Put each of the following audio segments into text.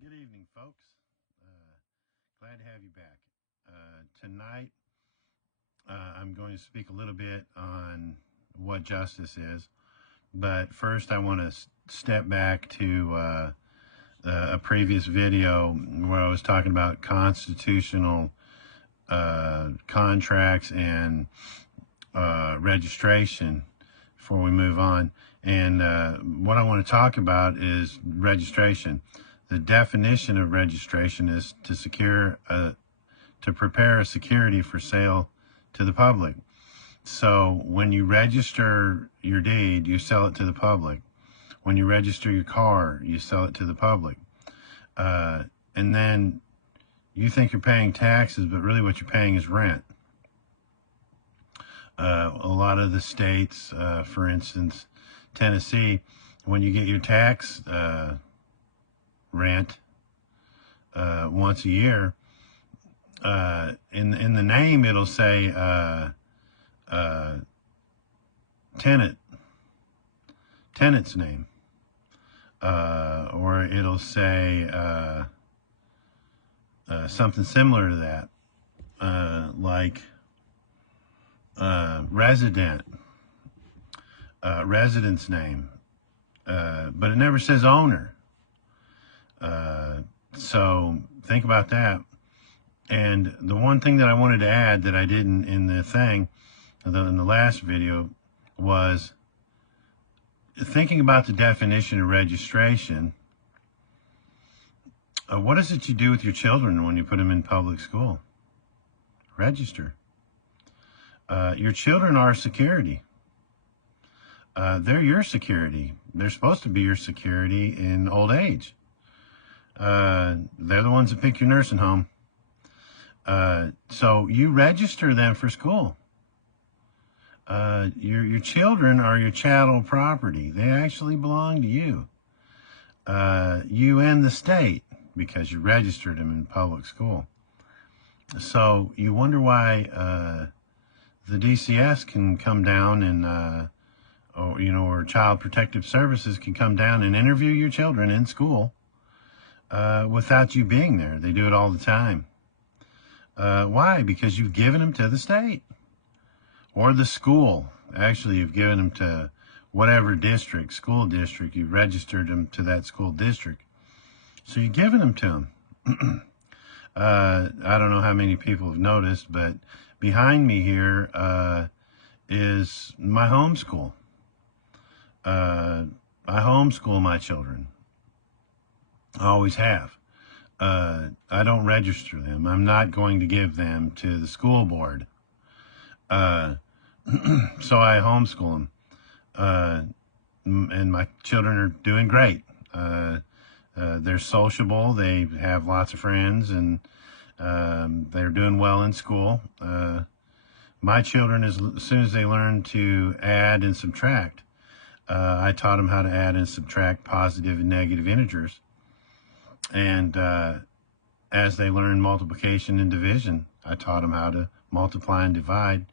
Good evening, folks. Glad to have you back. Tonight, I'm going to speak a little bit on what justice is. But first, I want to step back to a previous video where I was talking about constitutional contracts and registration before we move on. And what I want to talk about is registration. The definition of registration is to prepare a security for sale to the public. So when you register your deed, you sell it to the public. When you register your car, you sell it to the public. And then you think you're paying taxes, but really what you're paying is rent. A lot of the states, for instance, Tennessee, when you get your tax rent once a year, in the name it'll say tenant's name, or it'll say something similar to that, like resident's name, but it never says owner. So think about that. And the one thing that I wanted to add that I didn't in the thing, in the last video, was thinking about the definition of registration. What is it you do with your children when you put them in public school? Register. Your children are security. They're your security. They're supposed to be your security in old age. They're the ones that pick your nursing home. So you register them for school. Your children are your chattel property. They actually belong to you. You and the state, because you registered them in public school. So you wonder why the DCS can come down and, or Child Protective Services can come down and interview your children in school without you being there. They do it all the time. Why? Because you've given them to the state or the school. Actually, you've given them to whatever district, school district. You've registered them to that school district. So you've given them to them. I don't know how many people have noticed, but behind me here is my homeschool. I homeschool my children. I always have. I don't register them. I'm not going to give them to the school board. So I homeschool them. And my children are doing great. They're sociable. They have lots of friends, and they're doing well in school. My children, as soon as they learn to add and subtract, I taught them how to add and subtract positive and negative integers. And as they learn multiplication and division, I taught them how to multiply and divide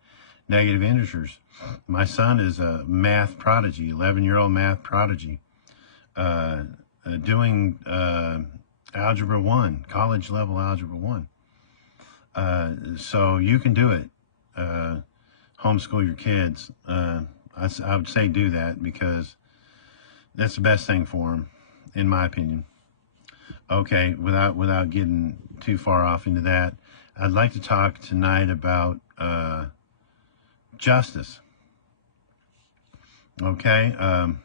negative integers. My son is a math prodigy, 11-year-old math prodigy, doing Algebra 1, college level Algebra 1. So you can do it. Homeschool your kids. I would say do that, because that's the best thing for them, in my opinion. Okay, without getting too far off into that, I'd like to talk tonight about justice. Okay, quite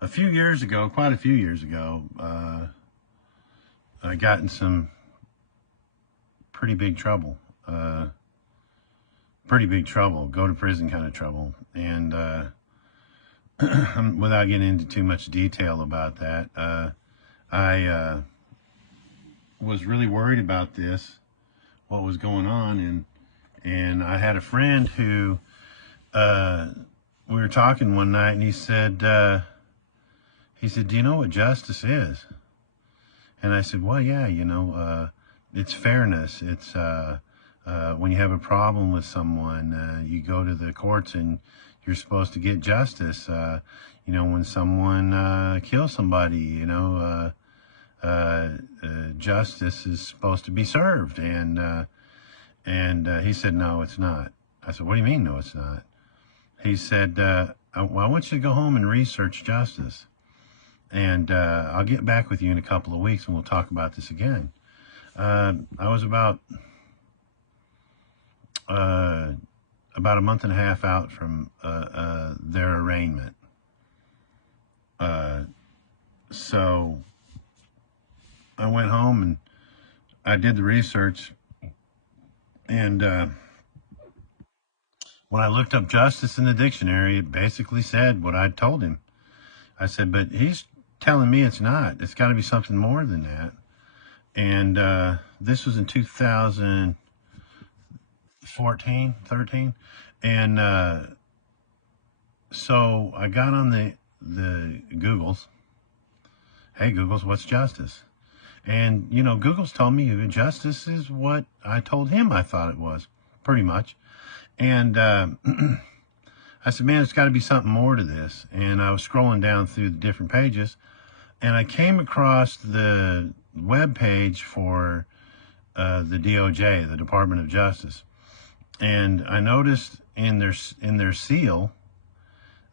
a few years ago, I got in some pretty big trouble. Go to prison kind of trouble. And without getting into too much detail about that, I was really worried about this, what was going on, and I had a friend who, we were talking one night, and he said, do you know what justice is? And I said, well, yeah, it's fairness. It's when you have a problem with someone, you go to the courts and you're supposed to get justice. When someone kills somebody, justice is supposed to be served. And he said, no, it's not. I said, what do you mean, no, it's not? He said, well, I want you to go home and research justice. And I'll get back with you in a couple of weeks and we'll talk about this again. I was about a month and a half out from their arraignment. So I went home and I did the research. And when I looked up justice in the dictionary, it basically said what I told him. I said, but he's telling me it's not. It's got to be something more than that. And this was in 2014, 13. And so I got on the Googles. Hey, Googles, what's justice? And, you know, Google's told me justice is what I told him I thought it was, pretty much. And I said, man, it's got to be something more to this. And I was scrolling down through the different pages, and I came across the web page for the DOJ, the Department of Justice. And I noticed in their seal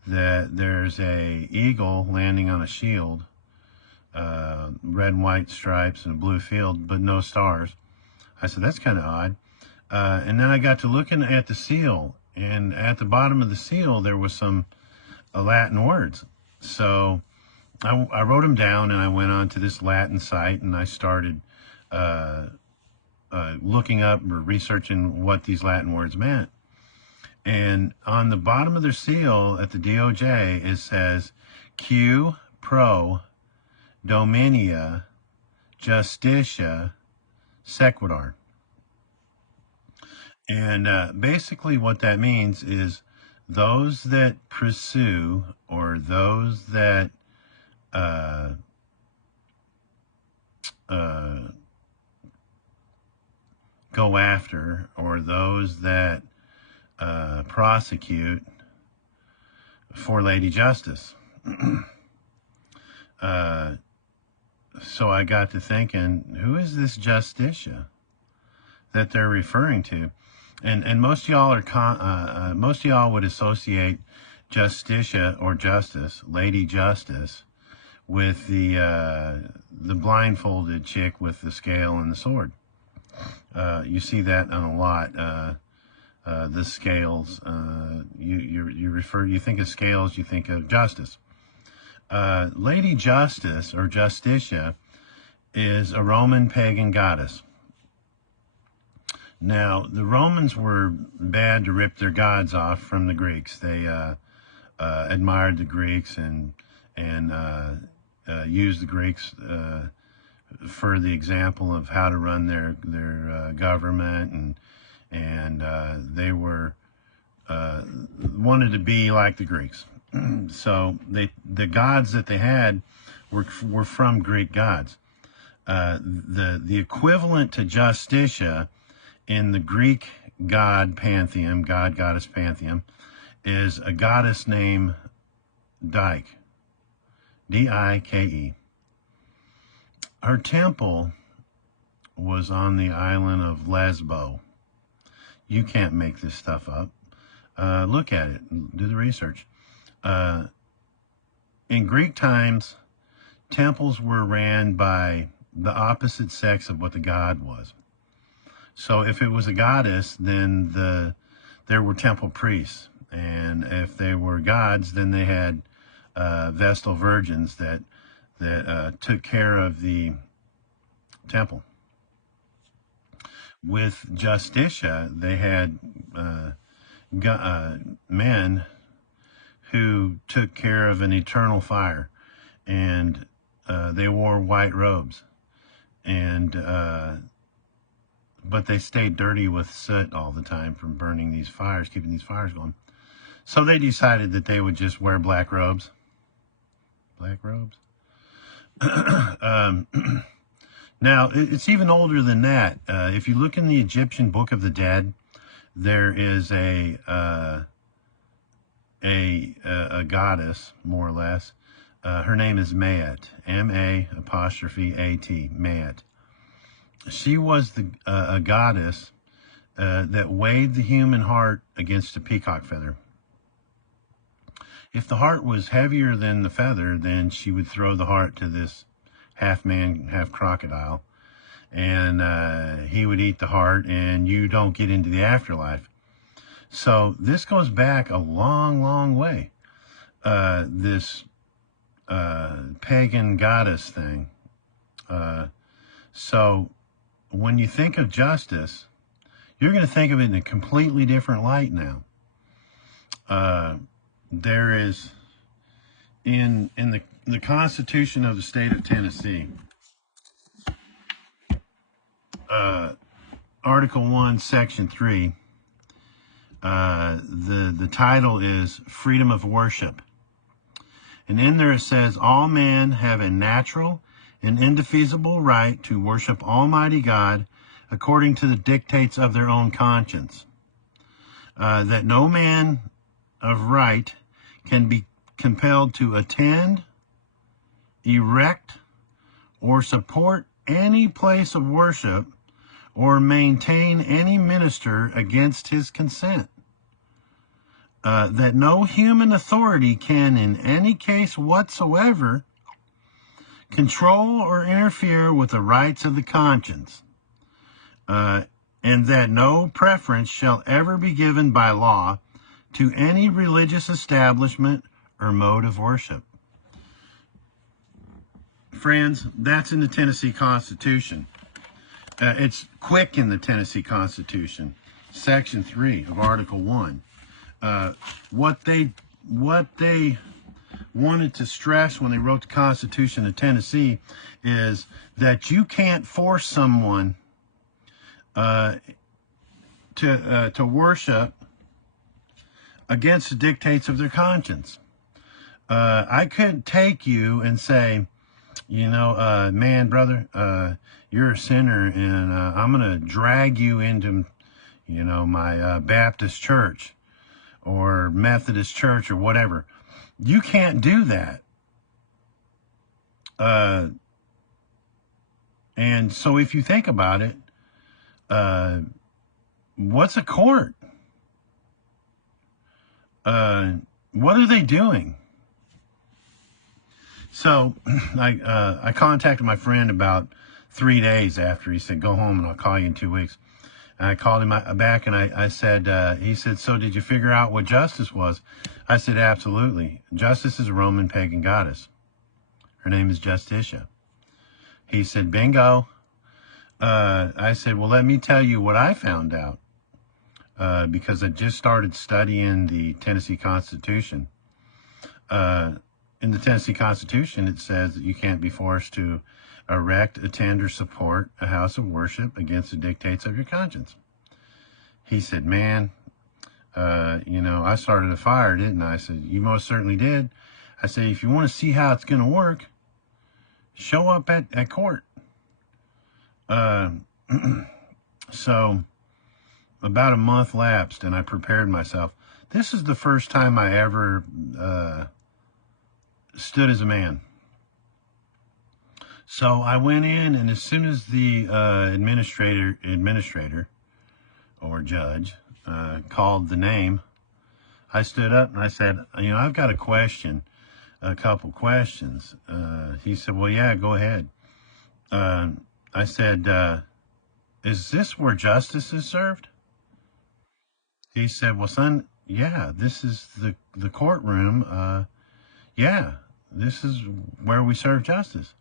that there's a eagle landing on a shield, red and white stripes and a blue field, but no stars. I said, that's kind of odd. And then I got to looking at the seal, and at the bottom of the seal, there was some Latin words. So I wrote them down, and I went on to this Latin site, and I started looking up or researching what these Latin words meant. And on the bottom of their seal at the DOJ, it says, Q pro dominia justitia sequitur. And basically what that means is those that pursue, or those that go after, or those that prosecute for Lady Justice. So I got to thinking, who is this Justitia that they're referring to? And most of y'all are most of y'all would associate Justitia, or Justice, Lady Justice, with the blindfolded chick with the scale and the sword. You see that on a lot. The scales. You think of scales, you think of justice. Lady Justice, or Justitia, is a Roman pagan goddess. Now, the Romans were bad to rip their gods off from the Greeks. They admired the Greeks and used the Greeks for the example of how to run their government, and they were wanted to be like the Greeks. So the gods that they had were from Greek gods. The equivalent to Justitia in the Greek god pantheon, god-goddess pantheon, is a goddess named Dike, D-I-K-E. Her temple was on the island of Lesbo. You can't make this stuff up. Look at it. Do the research. In Greek times, temples were ran by the opposite sex of what the god was. So if it was a goddess, then there were temple priests. And if they were gods, then they had Vestal virgins that took care of the temple. With Justitia, they had men who took care of an eternal fire, and they wore white robes, and but they stayed dirty with soot all the time from burning these fires, keeping these fires going. So they decided that they would just wear black robes. Black robes. Now, it's even older than that. If you look in the Egyptian Book of the Dead, there is a goddess, more or less, Her name is Mayat, M-A''A'-T, Mayat. She was a goddess that weighed the human heart against a peacock feather. If the heart was heavier than the feather, then she would throw the heart to this half man, half crocodile, and he would eat the heart, and you don't get into the afterlife. So this goes back a long, long way. This pagan goddess thing. So when you think of justice, you're going to think of it in a completely different light now. There is, in the Constitution of the state of Tennessee, Article 1, Section 3, the title is Freedom of Worship. And in there it says, all men have a natural and indefeasible right to worship Almighty God according to the dictates of their own conscience. That no man of right can be compelled to attend, erect, or support any place of worship or maintain any minister against his consent. That no human authority can in any case whatsoever control or interfere with the rights of the conscience, and that no preference shall ever be given by law to any religious establishment or mode of worship. Friends, that's in the Tennessee Constitution. It's quick in the Tennessee Constitution, Section 3 of Article 1. What they wanted to stress when they wrote the Constitution of Tennessee is that you can't force someone to worship against the dictates of their conscience. I couldn't take you and say, man, brother, you're a sinner, and I'm going to drag you into, my Baptist church or Methodist church or whatever. You can't do that. And so if you think about it, what's a court? What are they doing? So I contacted my friend about 3 days after. He said, go home and I'll call you in 2 weeks. And I called him back and I said, he said, so did you figure out what justice was? I said, absolutely. Justice is a Roman pagan goddess. Her name is Justitia. He said, bingo. I said, well, let me tell you what I found out. Because I just started studying the Tennessee Constitution. In the Tennessee Constitution, it says that you can't be forced to erect, attend, or support a house of worship against the dictates of your conscience. He said, man, I started a fire, didn't I? I said, you most certainly did. I said, if you want to see how it's going to work, show up at court. So about a month lapsed and I prepared myself. This is the first time I ever stood as a man. So I went in, and as soon as the administrator or judge called the name, I stood up and I said, I've got a couple questions. He said, well, yeah, go ahead. I said, is this where justice is served? He said, well, son, yeah, this is the courtroom. Yeah, this is where we serve justice.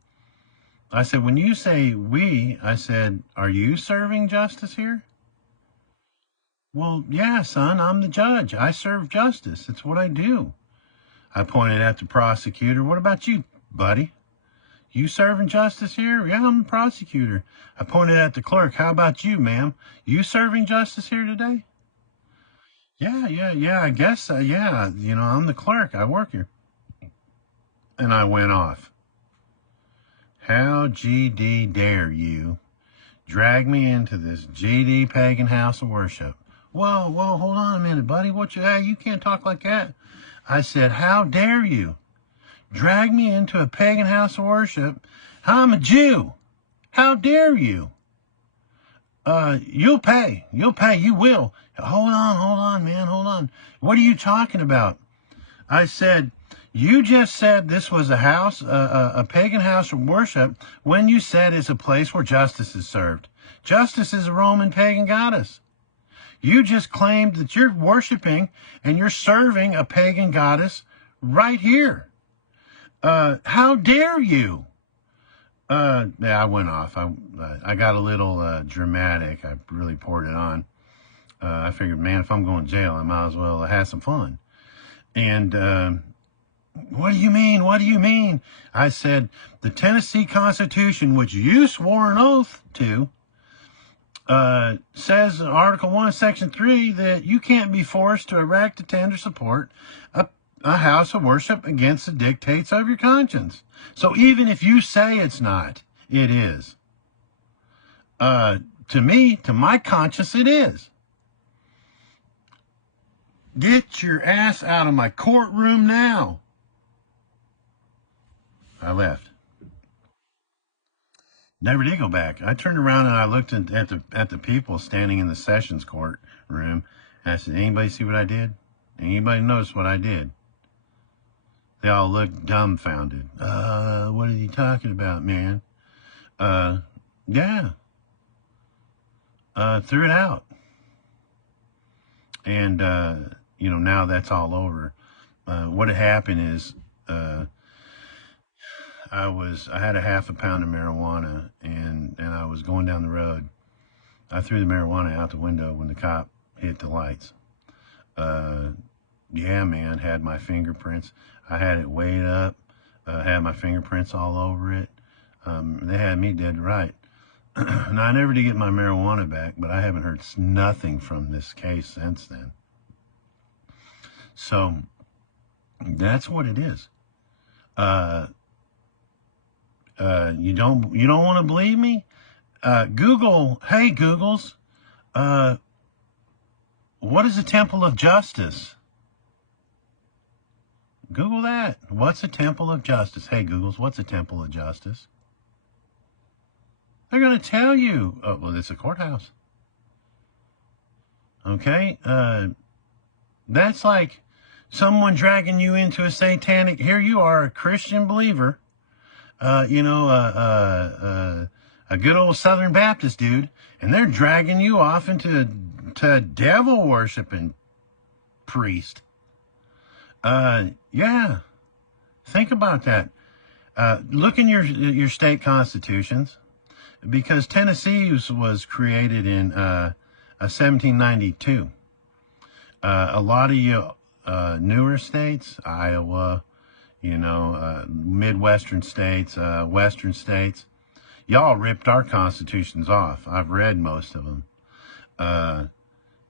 I said, when you say we, I said, are you serving justice here? Well, yeah, son, I'm the judge. I serve justice. It's what I do. I pointed at the prosecutor. What about you, buddy? You serving justice here? Yeah, I'm a prosecutor. I pointed at the clerk. How about you, ma'am? You serving justice here today? Yeah, I guess, yeah, I'm the clerk. I work here. And I went off. How GD dare you drag me into this GD pagan house of worship? Whoa, hold on a minute, buddy. You can't talk like that. I said, how dare you drag me into a pagan house of worship. I'm a Jew. How dare you? You'll pay. You'll pay. You will. Hold on, man. Hold on. What are you talking about? I said, you just said this was a house, a pagan house of worship, when you said it's a place where justice is served. Justice is a Roman pagan goddess. You just claimed that you're worshiping and you're serving a pagan goddess right here. How dare you? Yeah, I went off. I got a little dramatic. I really poured it on. I figured, man, if I'm going to jail, I might as well have some fun. And what do you mean? What do you mean? I said, the Tennessee Constitution, which you swore an oath to, says in Article 1, Section 3, that you can't be forced to erect, attend, or support a house of worship against the dictates of your conscience. So even if you say it's not, it is. To me, to my conscience, it is. Get your ass out of my courtroom now. I left. Never did go back. I turned around and I looked at the people standing in the sessions court room. And I said, anybody see what I did? Anybody notice what I did? They all looked dumbfounded. What are you talking about, man? Yeah. Threw it out. And, now that's all over. What had happened is, I had a half a pound of marijuana and I was going down the road. I threw the marijuana out the window when the cop hit the lights. Yeah, man, had my fingerprints. I had it weighed up, had my fingerprints all over it. They had me dead right. Now, I never did get my marijuana back, but I haven't heard nothing from this case since then. So, that's what it is. You don't want to believe me? Google, hey, Googles, what is a temple of justice? Google that. What's a temple of justice? Hey, Googles, what's a temple of justice? They're going to tell you. Oh, well, it's a courthouse. Okay? That's like someone dragging you into a satanic. Here you are, a Christian believer. A good old Southern Baptist dude, and they're dragging you off into devil worshiping priest. Yeah. Think about that. Look in your state constitutions, because Tennessee was created in 1792. A lot of you newer states, Iowa, Midwestern states, Western states, y'all ripped our constitutions off. I've read most of them.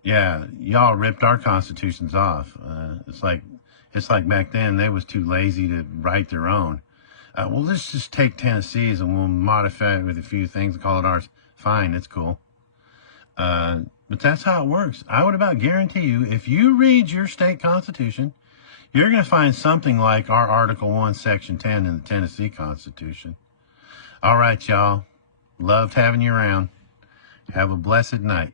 Yeah, y'all ripped our constitutions off. It's like back then they was too lazy to write their own. Well, let's just take Tennessee's and we'll modify it with a few things and call it ours. Fine, it's cool. But that's how it works. I would about guarantee you, if you read your state constitution, you're going to find something like our Article 1, Section 10 in the Tennessee Constitution. All right, y'all. Loved having you around. Have a blessed night.